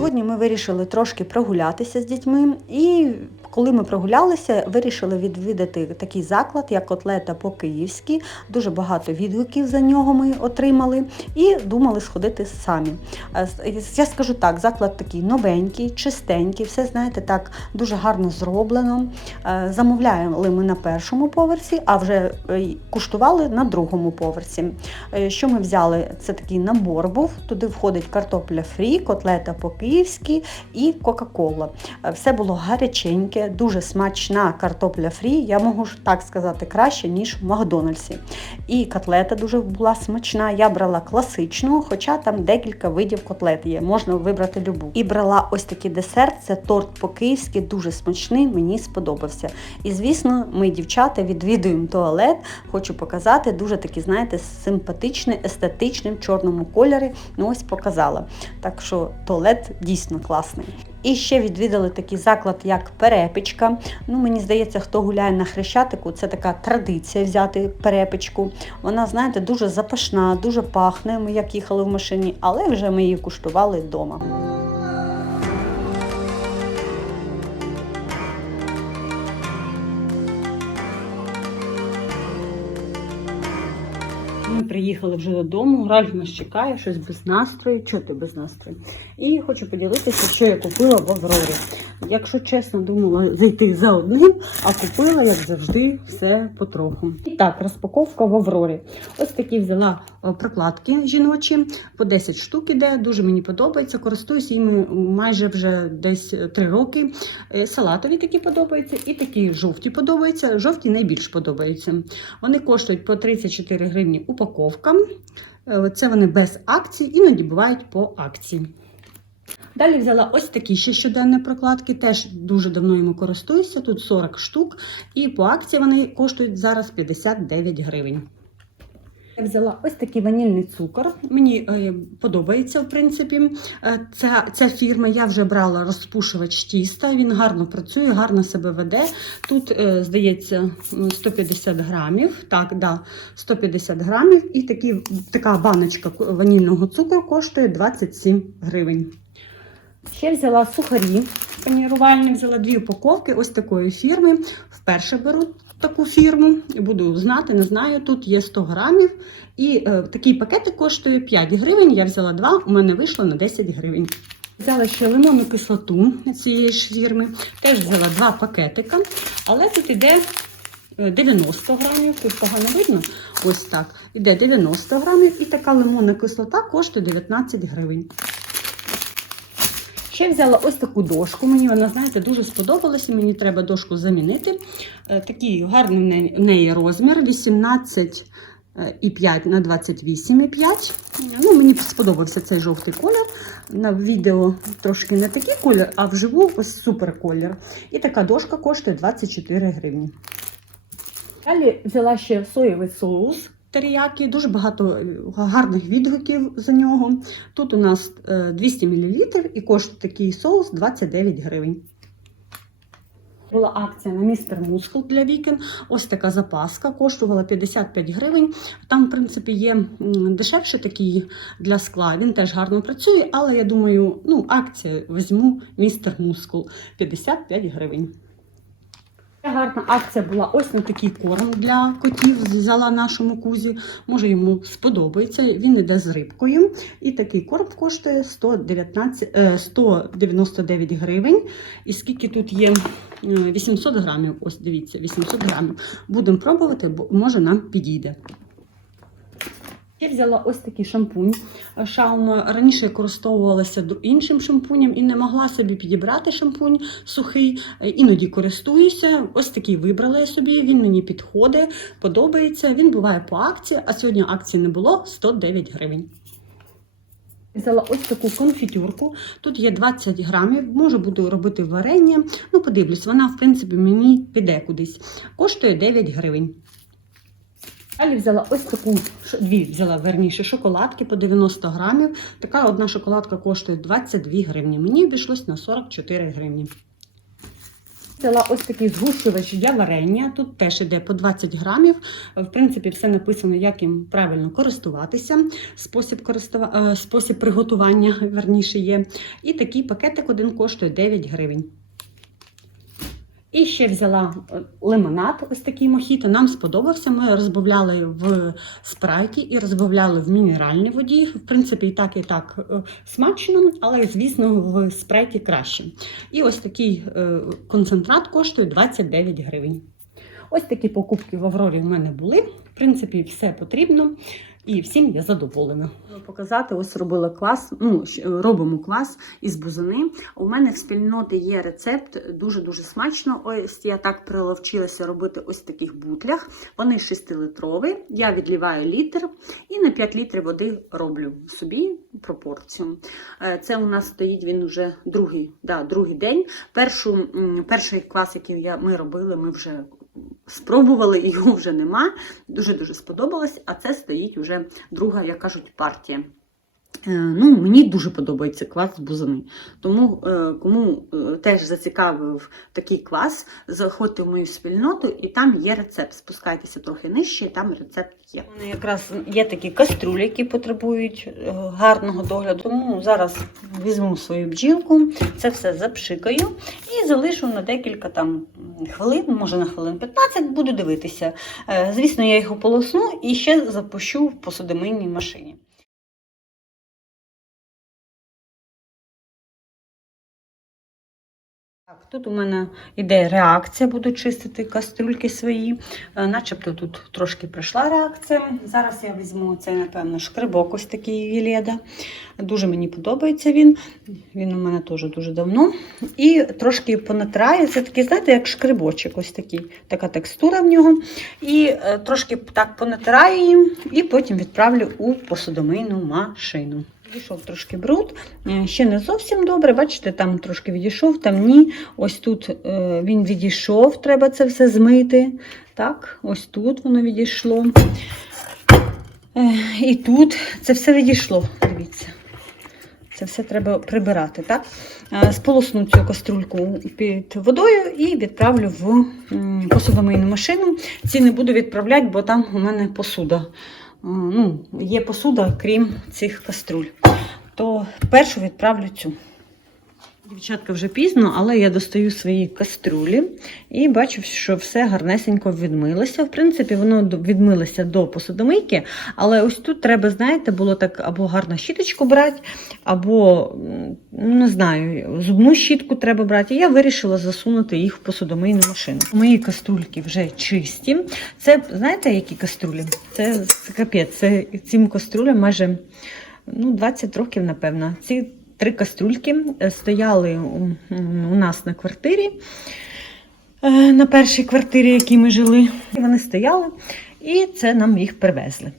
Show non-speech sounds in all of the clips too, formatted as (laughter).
Сьогодні ми вирішили трошки прогулятися з дітьми, і коли ми прогулялися, вирішили відвідати такий заклад, як котлета по-київськи. Дуже багато відгуків за нього ми отримали і думали сходити самі. Е, Я скажу так, заклад такий новенький, чистенький, все знаєте, так дуже гарно зроблено. Е, Замовляли ми на першому поверсі, а вже е, куштували на другому поверсі. Е, Що ми взяли? Це такий набор був. Туди входить картопля фрі, котлета по-київськи і Кока-Кола. Е, Все було гаряченьке, дуже смачна картопля фрі. Я можу так сказати краще, ніж в Макдональдсі. І котлета дуже була смачна. Я брала класичну, хоча там декілька видів котлет є. Можна вибрати любу. І брала ось такий десерт. Це торт по-київськи, дуже смачний. Мені сподобався. І звісно, ми, дівчата, відвідуємо туалет. Хочу показати дуже такий, знаєте, симпатичний, естетичний в чорному кольорі. Ну ось показала. Так що туалет дійсно класний. І ще відвідали такий заклад, як перепічка. Ну, мені здається, хто гуляє на хрещатику, це така традиція взяти перепічку. Вона, знаєте, дуже запашна, дуже пахне. Ми як їхали в машині, але вже ми її куштували вдома. Ми приїхали вже додому. Ральф нас чекає, щось без настрою. Чого ти без настрою? І хочу поділитися, що я купила в Аврорі. Якщо чесно, думала зайти за одним, а купила, як завжди, все потроху. І так, розпаковка в Аврорі. Ось такі взяла е, прокладки жіночі, по 10 штук іде. Дуже мені подобається. Користуюсь їми майже вже десь 3 роки. Е, Салатові такі подобаються, і такі жовті подобаються. Жовті найбільш подобаються. Вони коштують по 34 гривні упаковка. Е, Це вони без акцій, іноді бувають по акції. Далі взяла ось такі ще щоденні прокладки, теж дуже давно йому користуюся. Тут 40 штук, і по акції вони коштують зараз 59 гривень. Я взяла ось такий ванільний цукор. Мені е, подобається, в принципі, е, ця, ця фірма. Я вже брала розпушувач тіста. Він гарно працює, гарно себе веде. Тут, е, здається, 150 грамів. Так, да, 150 грамів. І такі, така баночка ванільного цукру коштує 27 гривень. Ще взяла сухарі панірувальні, взяла дві упаковки ось такої фірми. Вперше беру таку фірму буду знати, не знаю. Тут є 100 грамів. І е, такий пакетик коштує 5 гривень. Я взяла два, у мене вийшло на 10 гривень. Взяла ще лимонну кислоту цієї ж фірми. Теж взяла два пакетика, але тут іде е, 90 грамів, тут погано видно. Ось так. Іде 90 грамів, і така лимонна кислота коштує 19 гривень. Ще взяла ось таку дошку. Мені вона, знаєте, дуже сподобалася. Мені треба дошку замінити. Е, Такий гарний в неї розмір 18,5 на 28,5. Ну, мені сподобався цей жовтий колір. На відео трошки не такий колір, а вживу ось супер колір. І така дошка коштує 24 гривні. Далі взяла ще соєвий соус. Теріякі, дуже багато е, гарних відгуків за нього. Тут у нас е, 200 мл і коштує такий соус 29 гривень. Була акція на містер Мускул для вікон. Ось така запаска, коштувала 55 гривень. Там, в принципі, є м, дешевше такий для скла. Він теж гарно працює, але я думаю, ну, акція візьму містер Мускул 55 гривень. Гарна акція була ось на такий корм для котів. Взяла нашому кузі. Може йому сподобається. Він іде з рибкою. І такий корм коштує 119, е, 199 гривень. І скільки тут є? Е, 800 грамів. Ось дивіться, 800 грамів. Будемо пробувати, бо може нам підійде. Я взяла ось такий шампунь. Шаум раніше я користувалася іншим шампунем і не могла собі підібрати шампунь сухий. Е, Іноді користуюся. Ось такий вибрала я собі. Він мені підходить, подобається. Він буває по акції, а сьогодні акції не було 109 гривень. Взяла ось таку конфітюрку. Тут є 20 грамів, можу буду робити варення. Ну, подивлюсь, вона, в принципі, мені піде кудись. Коштує 9 гривень. Далі взяла ось таку, дві взяла верніше шоколадки по 90 грамів. Така одна шоколадка коштує 22 гривні. Мені обійшлось на 44 гривні. Взяла ось такий згущувач для варення. Тут теж іде по 20 грамів. В принципі, все написано, як їм правильно користуватися. Спосіб, користува... е, спосіб приготування верніше є. І такий пакетик один коштує 9 гривень. І ще взяла е, лимонад, ось такий мохіто. Нам сподобався. Ми розбавляли в спрайті і розбавляли в мінеральній воді. В принципі, і так, і так е, смачно, але, звісно, в спрайті краще. І ось такий е, концентрат коштує 29 гривень. Ось такі покупки в Аврорі в мене були. В принципі, все потрібно. І всім я задоволена. Показати, ось робила клас. Ну, щ- робимо клас із бузини. У мене в спільноті є рецепт дуже-дуже смачно. Ось я так приловчилася робити ось в таких бутлях. Вони 6-литрові. Я відліваю літр і на 5 літрів води роблю собі пропорцію. Е, Це у нас стоїть він уже другий, да, другий день. Першу, перший клас, який я, ми робили, ми вже спробували, (laughs) його вже нема. Дуже-дуже сподобалось, а це стоїть уже друга, як кажуть, партія. Е, Ну, мені дуже подобається квас з бузини. Тому е, кому е, теж зацікавив такий квас, заходьте в мою спільноту, і там є рецепт. Спускайтеся трохи нижче, і там рецепт є. Мене якраз є такі каструлі, які потребують гарного догляду. Тому зараз візьму свою бджілку, це все запшикаю і залишу на декілька там хвилин, може на хвилин 15, буду дивитися. Е, Звісно, я їх ополосну і ще запущу в посудомийній машині. Тут у мене йде реакція, буду чистити кастрюльки свої. Е, Начебто тут трошки пройшла реакція. Зараз я візьму цей, напевно, шкрибок, ось такий Віледа. Дуже мені подобається він. Він у мене теж дуже давно. І трошки понатираю. Це такий, знаєте, як шкрибочок, ось такий, така текстура в нього. І е, трошки так понатираю їм, і потім відправлю у посудомийну машину. Відійшов трошки бруд, е, ще не зовсім добре. Бачите, там трошки відійшов, там ні. Ось тут е, він відійшов, треба це все змити. Так, ось тут воно відійшло. Е, і тут це все відійшло. Дивіться. Це все треба прибирати. так? Сполосну цю каструльку під водою і відправлю в посудомийну машину. Ці не буду відправляти, бо там у мене посуда. Ну, є посуда, крім цих каструль. То першу відправлю цю. Дівчатка вже пізно, але я достаю свої каструлі і бачу, що все гарнесенько відмилося. В принципі, воно відмилося до посудомийки, але ось тут треба, знаєте, було так або гарно щіточку брати, або не знаю, зубну щітку треба брати. І я вирішила засунути їх в посудомийну машину. Мої каструльки вже чисті. Це, знаєте, які каструлі? Це, це капець. Це цим каструлям майже ну, 20 років, напевно. Ці три каструльки е, стояли у, нас на квартирі, е, на першій квартирі, в якій ми жили. Вони стояли, і це нам їх привезли.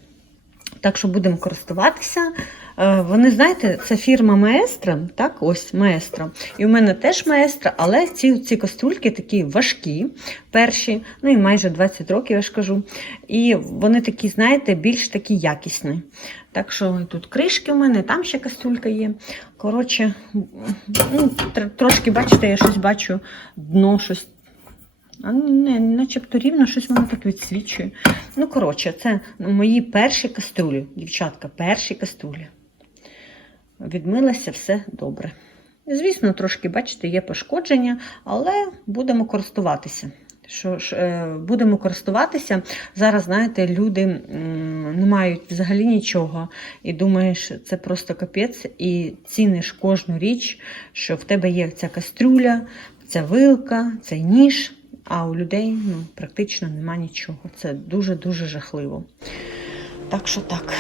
Так що будемо користуватися. Е, Вони, знаєте, це фірма Маестра, так, ось Маестра. І у мене теж Маестра, але ці, ці каструльки такі важкі, перші, ну і майже 20 років, я ж кажу. І вони такі, знаєте, більш такі якісні. Так що тут кришки у мене, там ще каструлька є. Коротше, ну, трошки, бачите, я щось бачу, дно щось. А не, начебто рівно щось воно так відсвічує. Ну, коротше, це мої перші каструлі, дівчатка, перші каструлі. Відмилося все добре. Звісно, трошки, бачите, є пошкодження, але будемо користуватися. Що ж, е, будемо користуватися. Зараз, знаєте, люди не мають взагалі нічого. І думаєш, це просто капець, і ціниш кожну річ, що в тебе є ця кастрюля, ця вилка, цей ніж, а у людей ну, практично нема нічого. Це дуже-дуже жахливо. Так що так.